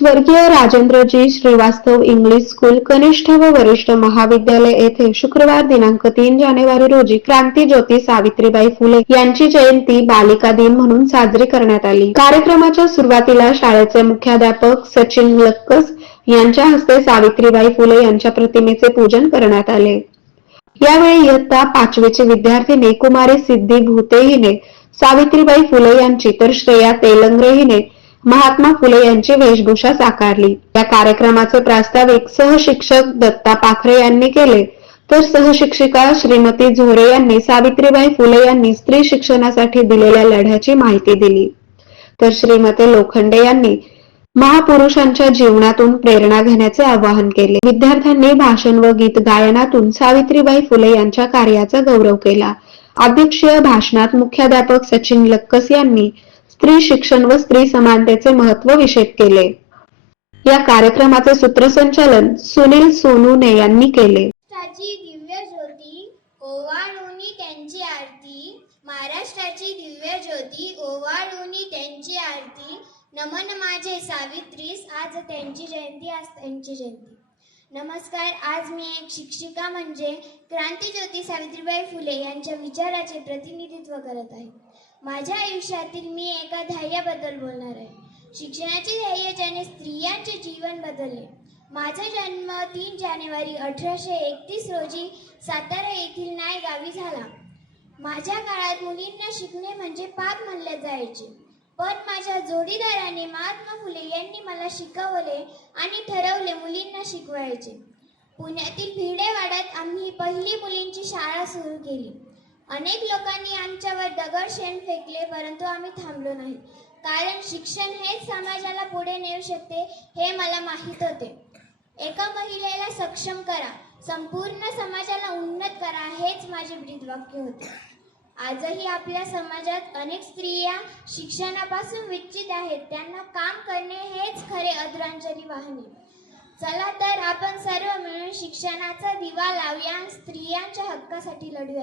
स्वर्गीय Rajendraji Srivastava English school कनिष्ठ व वरिष्ठ महाविद्यालय येथे शुक्रवार दिनांक तीन जानेवारी रोजी क्रांती ज्योती सावित्रीबाई फुले यांची जयंती बालिका दिन म्हणून साजरी करण्यात आली. कार्यक्रमाच्या सुरुवातीला शाळेचे मुख्याध्यापक सचिन लक्कस यांच्या हस्ते सावित्रीबाई फुले यांच्या प्रतिमेचे पूजन करण्यात आले. यावेळी इयत्ता पाचवीची विद्यार्थिनी कुमारी सिद्धी भूते हिने सावित्रीबाई फुले यांची तर श्रेया तेलंगरे हिने महात्मा फुले यांची वेशभूषा साकारली. या कार्यक्रमाचे प्रास्ताविक सहशिक्षक दत्ता पाखरे यांनी केले. तर सहशिक्षिका श्रीमती झोरे यांनी सावित्रीबाई फुले यांनी स्त्री शिक्षणासाठी दिलेल्या लढ्याची माहिती दिली. तर श्रीमती लोखंडे यांनी महापुरुषांच्या जीवनातून प्रेरणा घेण्याचे आवाहन केले. विद्यार्थ्यांनी भाषण व गीत गायनातून सावित्रीबाई फुले यांच्या कार्याचा गौरव केला. अध्यक्षीय भाषणात मुख्याध्यापक सचिन लक्कस यांनी स्त्री शिक्षण व स्त्री समानतेचे महत्त्व विषद केले. या कार्यक्रमाचे सूत्रसंचालन सुनील सोनूने यांनी केले. महाराष्ट्राची दिव्य ज्योती ओवाळूनी त्यांची आरती महाराष्ट्राची दिव्य ज्योती ओवाळूनी त्यांची आरती नमन माझे सावित्रीस आज त्यांची जयंती आज त्यांची जयंती. नमस्कार आज मी एक शिक्षिका म्हणजे क्रांतीज्योती सावित्रीबाई फुले यांच्या विचाराचे प्रतिनिधित्व करत आहे. माझ्या आयुष्यातील मी एका ध्येयाबद्दल बोलणार आहे. शिक्षणाचे ध्येय ज्याने स्त्रियांचे जीवन बदलले. माझा जन्म तीन जानेवारी अठराशे एकतीस रोजी सातारा येथील नाय गावी झाला. माझ्या काळात मुलींना शिकणे म्हणजे पाप म्हणले जायचे. पण माझ्या जोडीदाराने महात्मा फुले यांनी मला शिकवले आणि ठरवले मुलींना शिकवायचे. पुण्यातील भिडेवाड्यात आम्ही पहिली मुलींची शाळा सुरू केली. अनेक लोकांनी आमच्यावर दगड शेण फेकले परंतु आम्ही थांबलो नाही. कारण शिक्षण हेच समाजाला पुढे नेऊ शकते हे मला माहीत होते. एका महिलेला सक्षम करा संपूर्ण समाजाला उन्नत करा हेच माझे ब्रीदवाक्य होते. आजही आपल्या समाजात अनेक स्त्रिया शिक्षणापासून विच्छित आहेत त्यांना काम करणे हेच खरे आदरांजली वाहणे चला तर आपण सर्व मिळून शिक्षणाचा दिवा लावूया स्त्रियांच्या हक्कासाठी लढूया.